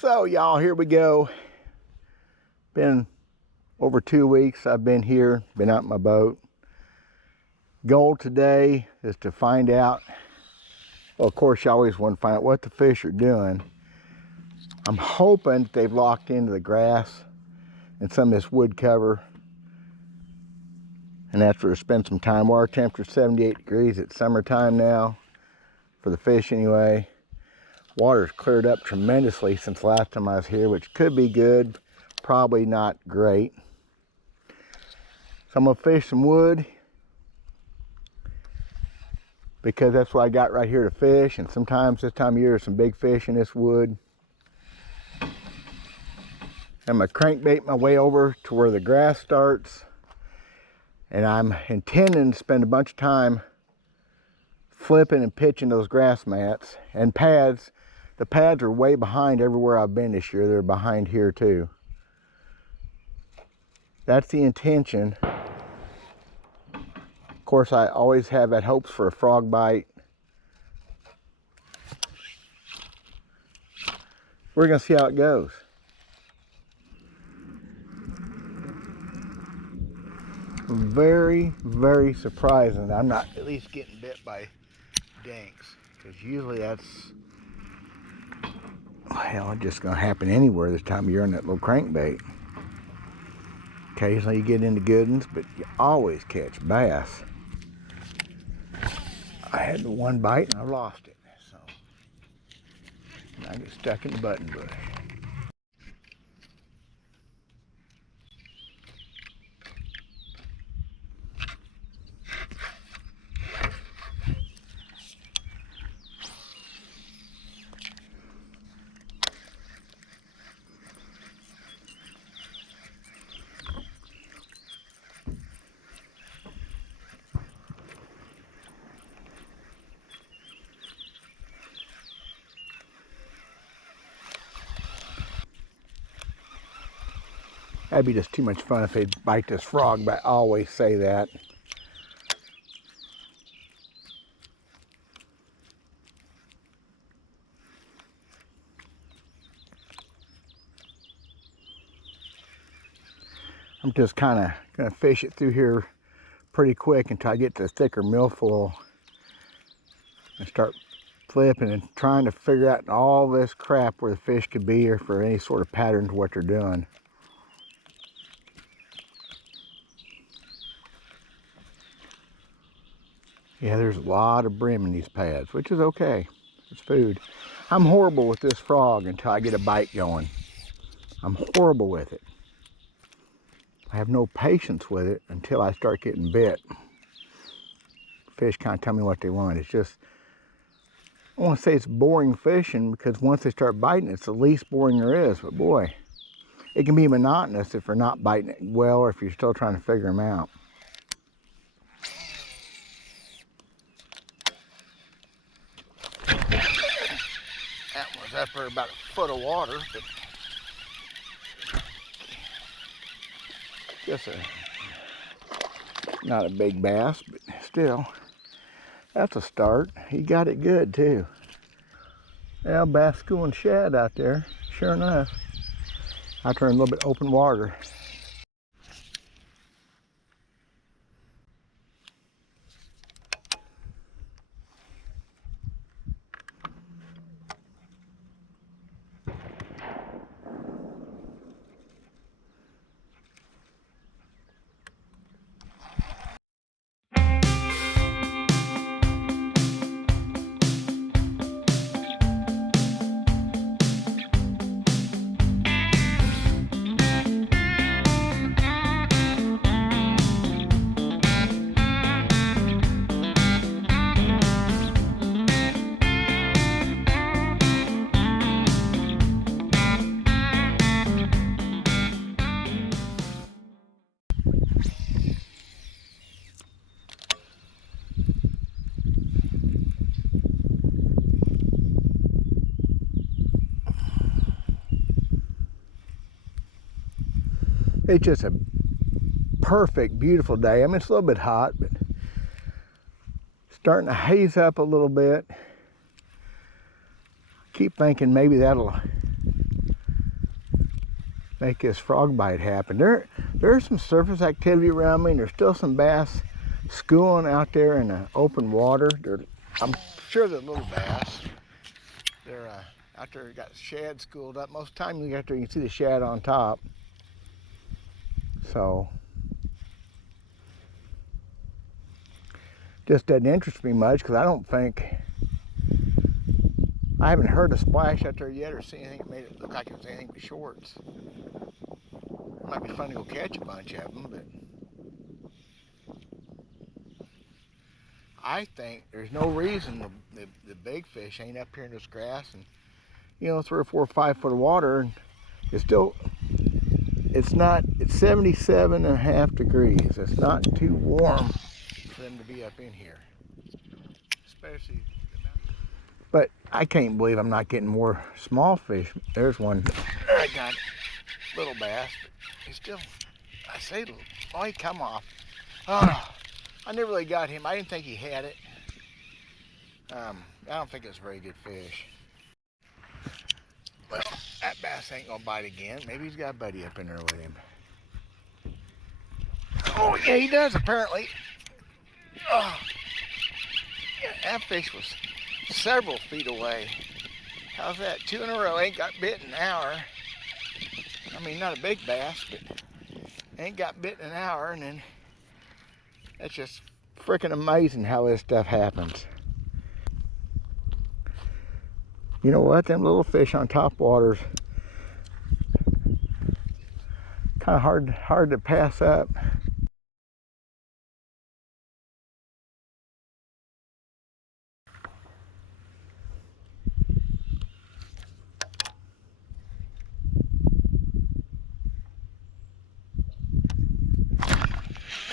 So y'all, here we go. Been over 2 weeks I've been here, been out in my boat. Goal today is to find out, well, of course you always want to find out what the fish are doing. I'm hoping that they've locked into the grass and some of this wood cover. And after spend some time, water temperature 78 degrees, it's summertime now, for the fish anyway. Water's cleared up tremendously since last time I was here, which could be good, probably not great. So I'm gonna fish some wood because that's what I got right here to fish, and sometimes this time of year there's some big fish in this wood. I'm gonna crankbait my way over to where the grass starts, and I'm intending to spend a bunch of time flipping and pitching those grass mats and pads. The pads are way behind everywhere I've been this year. They're behind here too. That's the intention. Of course, I always have that hopes for a frog bite. We're gonna see how it goes. Very, very surprising I'm not at least getting bit by dinks, because usually that's, well, it's just gonna happen anywhere this time of year on that little crankbait. Occasionally you get into good ones, but you always catch bass. I had one bite and I lost it, so I get stuck in the button bush. That'd be just too much fun if they'd bite this frog, but I always say that. I'm just kind of going to fish it through here pretty quick until I get to the thicker milfoil and start flipping and trying to figure out all this crap where the fish could be, or for any sort of pattern to what they're doing. Yeah, there's a lot of brim in these pads, which is okay. It's food. I'm horrible with this frog until I get a bite going. I'm horrible with it. I have no patience with it until I start getting bit. Fish kind of tell me what they want. It's just, I want to say it's boring fishing, because once they start biting, it's the least boring there is. But boy, it can be monotonous if they're not biting it well, or if you're still trying to figure them out. That one's up there about a foot of water, but just not a big bass, but still, that's a start. He got it good too. Yeah, bass schooling shad out there, sure enough. I turned a little bit open water. It's just a perfect, beautiful day. I mean, it's a little bit hot, but starting to haze up a little bit. Keep thinking maybe that'll make this frog bite happen. There's some surface activity around me, and there's still some bass schooling out there in the open water. I'm sure they're little bass. They're out there, got shad schooled up. Most of the time you get there, you can see the shad on top. So, just doesn't interest me much because I haven't heard a splash out there yet or seen anything that made it look like it was anything but shorts. It might be fun to go catch a bunch of them, but I think there's no reason the big fish ain't up here in this grass and, you know, 3 or 4 or 5 foot of water, and it's 77.5 degrees. It's not too warm for them to be up in here. Especially, but I can't believe I'm not getting more small fish. There's one. I got little bass, but he's still, I say little. Oh, he come off. Oh, I never really got him. I didn't think he had it. I don't think it's a very good fish. Well, that bass ain't gonna bite again. Maybe he's got a buddy up in there with him. Oh, yeah, he does apparently. Oh, yeah, that fish was several feet away. How's that? 2 in a row. Ain't got bit in an hour. I mean, not a big bass, but ain't got bit in an hour, and then that's just freaking amazing how this stuff happens. You know what? Them little fish on top waters, kind of hard to pass up.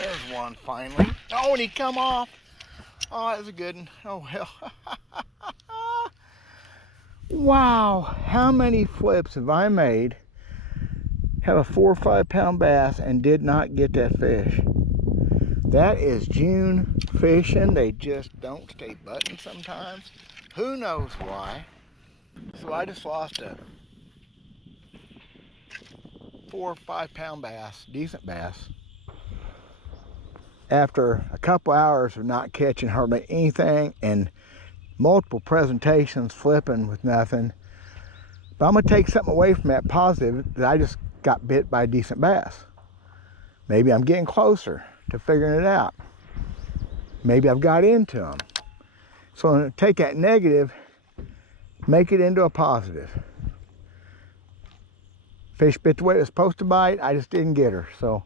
There's one finally. Oh, and he come off. Oh, that was a good one. Oh, hell. Wow, how many flips have I made, have a 4 or 5 pound bass, and did not get that fish? That is June fishing. They just don't stay buttoned sometimes. Who knows why? So I just lost a 4 or 5 pound bass, decent bass, after a couple hours of not catching hardly anything and multiple presentations flipping with nothing. But I'm gonna take something away from that positive, that I just got bit by a decent bass. Maybe I'm getting closer to figuring it out. Maybe I've got into them. So I'm gonna take that negative, make it into a positive. Fish bit the way it was supposed to bite, I just didn't get her. So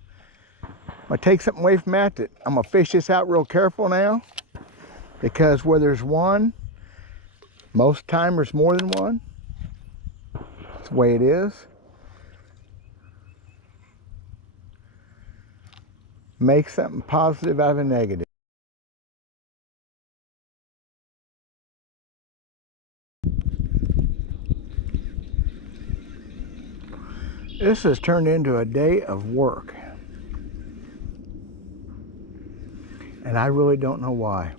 I'm gonna take something away from that, I'm gonna fish this out real careful now, because where there's one, most of the time there's more than one. That's the way it is. Make something positive out of a negative. This has turned into a day of work, and I really don't know why.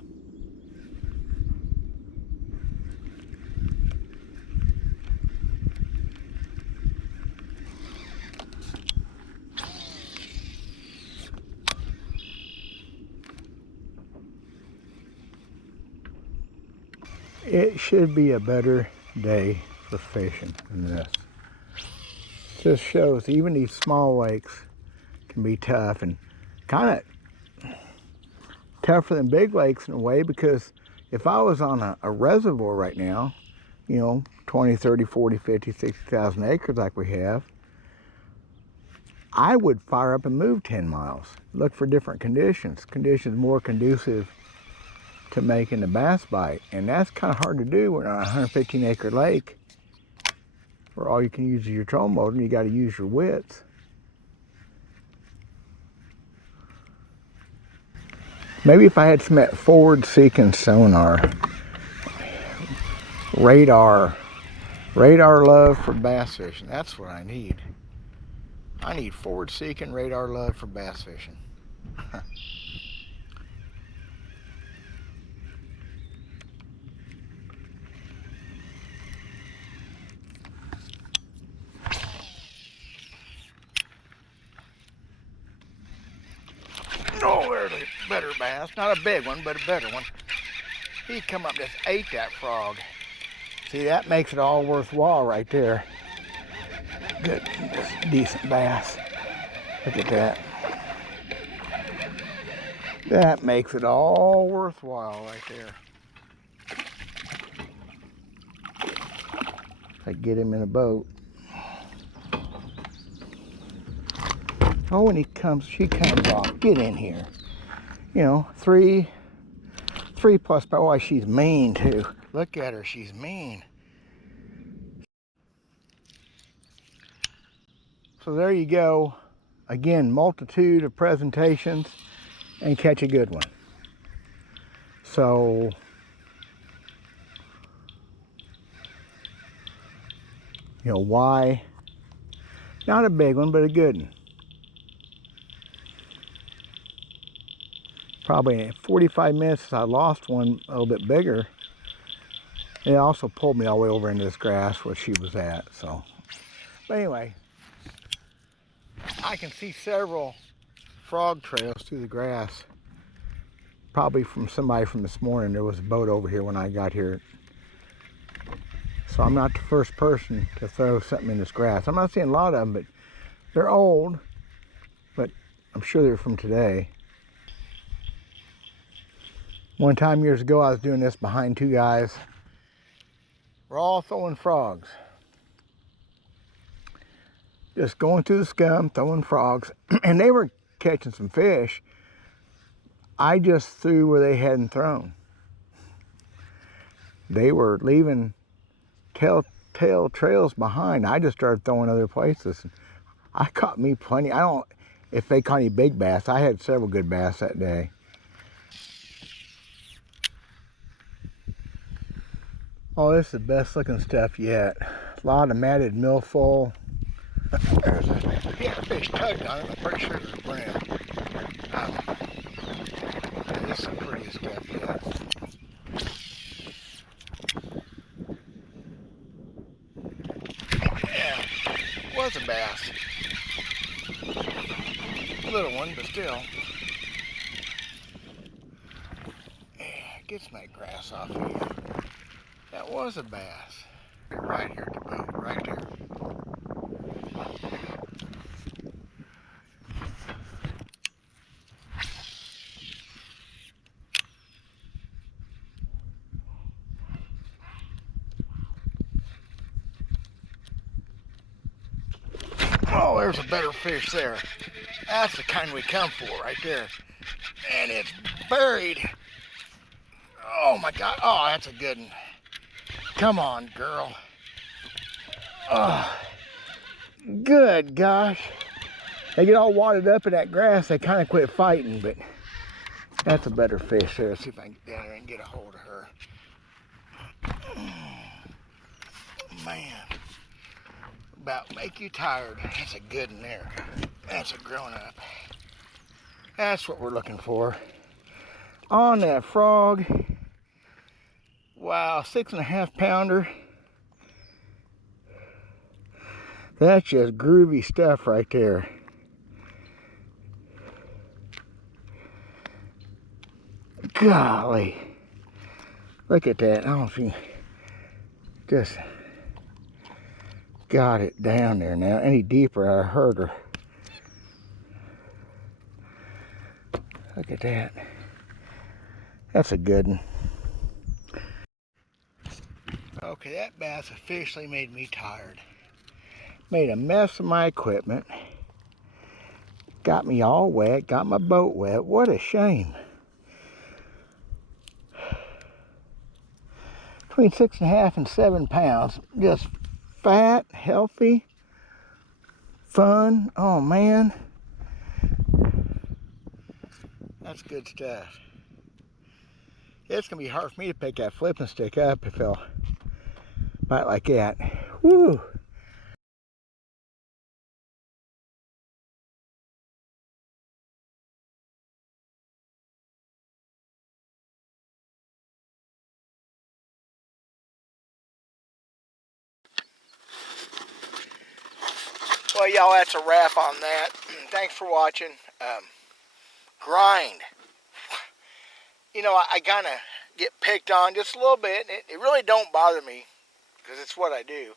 It should be a better day for fishing than this. This shows even these small lakes can be tough, and kind of tougher than big lakes in a way, because if I was on a reservoir right now, you know, 20, 30, 40, 50, 60,000 acres like we have, I would fire up and move 10 miles, look for different conditions more conducive to making the bass bite. And that's kind of hard to do when on a 115 acre lake where all you can use is your trolling motor and you got to use your wits. Maybe if I had some forward seeking sonar, radar love for bass fishing. That's what I need. I need forward seeking radar love for bass fishing. better bass. Not a big one, but a better one. He come up and just ate that frog. See, that makes it all worthwhile right there. Good, just decent bass. Look at that. That makes it all worthwhile right there. I get him in a boat. Oh, when she comes off. Get in here. You know, three plus. Oh, she's mean too. Look at her, she's mean. So there you go. Again, multitude of presentations and catch a good one. So you know why? Not a big one, but a good one. Probably in 45 minutes I lost one a little bit bigger. It also pulled me all the way over into this grass where she was at. So, but anyway, I can see several frog trails through the grass. Probably from somebody from this morning. There was a boat over here when I got here. So I'm not the first person to throw something in this grass. I'm not seeing a lot of them, but they're old. But I'm sure they're from today. One time years ago, I was doing this behind two guys. We're all throwing frogs. Just going through the scum, throwing frogs. And they were catching some fish. I just threw where they hadn't thrown. They were leaving telltale trails behind. I just started throwing other places. I caught me plenty. I don't, if they caught any big bass, I had several good bass that day. Oh, this is the best looking stuff yet. A lot of matted milfoil. There's a fish tugged on it. I'm pretty sure there's a brim. This is the prettiest stuff yet. Yeah, was a bass. Little one, but still. Yeah, get some of that grass off of here. That was a bass. Right here at the boat, right there. Oh, there's a better fish there. That's the kind we come for right there. And it's buried. Oh my God. Oh, that's a good one. Come on, girl. Oh, good gosh. They get all wadded up in that grass, they kind of quit fighting, but that's a better fish there. Let's see if I can get down there and get a hold of her. Man. About make you tired. That's a good one there. That's a grown up. That's what we're looking for. On that frog. Wow, 6.5 pounder. That's just groovy stuff right there. Golly. Look at that. I don't know if you just got it down there now. Any deeper, I hurt her. Look at that. That's a good one. Okay, that bass officially made me tired. Made a mess of my equipment. Got me all wet, got my boat wet. What a shame. Between 6.5 and 7 pounds. Just fat, healthy, fun. Oh man. That's good stuff. It's gonna be hard for me to pick that flipping stick up if they'll bite like that. Woo! Well, y'all, that's a wrap on that. Thanks for watching. Grind. you know, I kind of get picked on just a little bit, and it really don't bother me because it's what I do.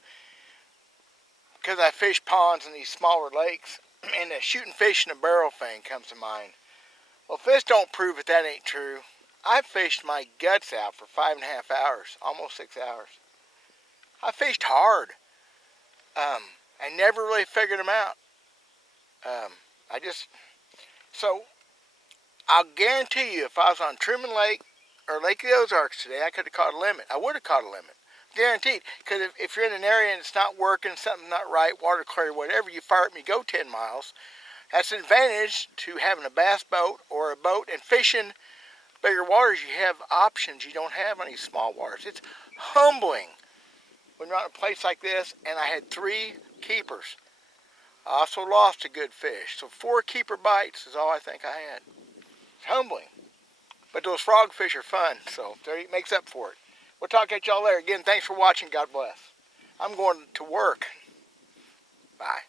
Because I fish ponds in these smaller lakes, and the shooting fish in a barrel thing comes to mind. Well, if this don't prove it, that ain't true. I fished my guts out for 5.5 hours, almost 6 hours. I fished hard. I never really figured them out. Um, I just, so I'll guarantee you if I was on Truman Lake or Lake of the Ozarks today, I could have caught a limit. I would have caught a limit. Guaranteed. Because if you're in an area and it's not working, something's not right, water clear, whatever, you fire at me, go 10 miles. That's an advantage to having a bass boat or a boat and fishing bigger waters. You have options you don't have on these small waters. It's humbling when you're on a place like this, and I had 3 keepers. I also lost a good fish. So 4 keeper bites is all I think I had. It's humbling. But those frogfish are fun, so it makes up for it. We'll talk at y'all later. Again, thanks for watching. God bless. I'm going to work. Bye.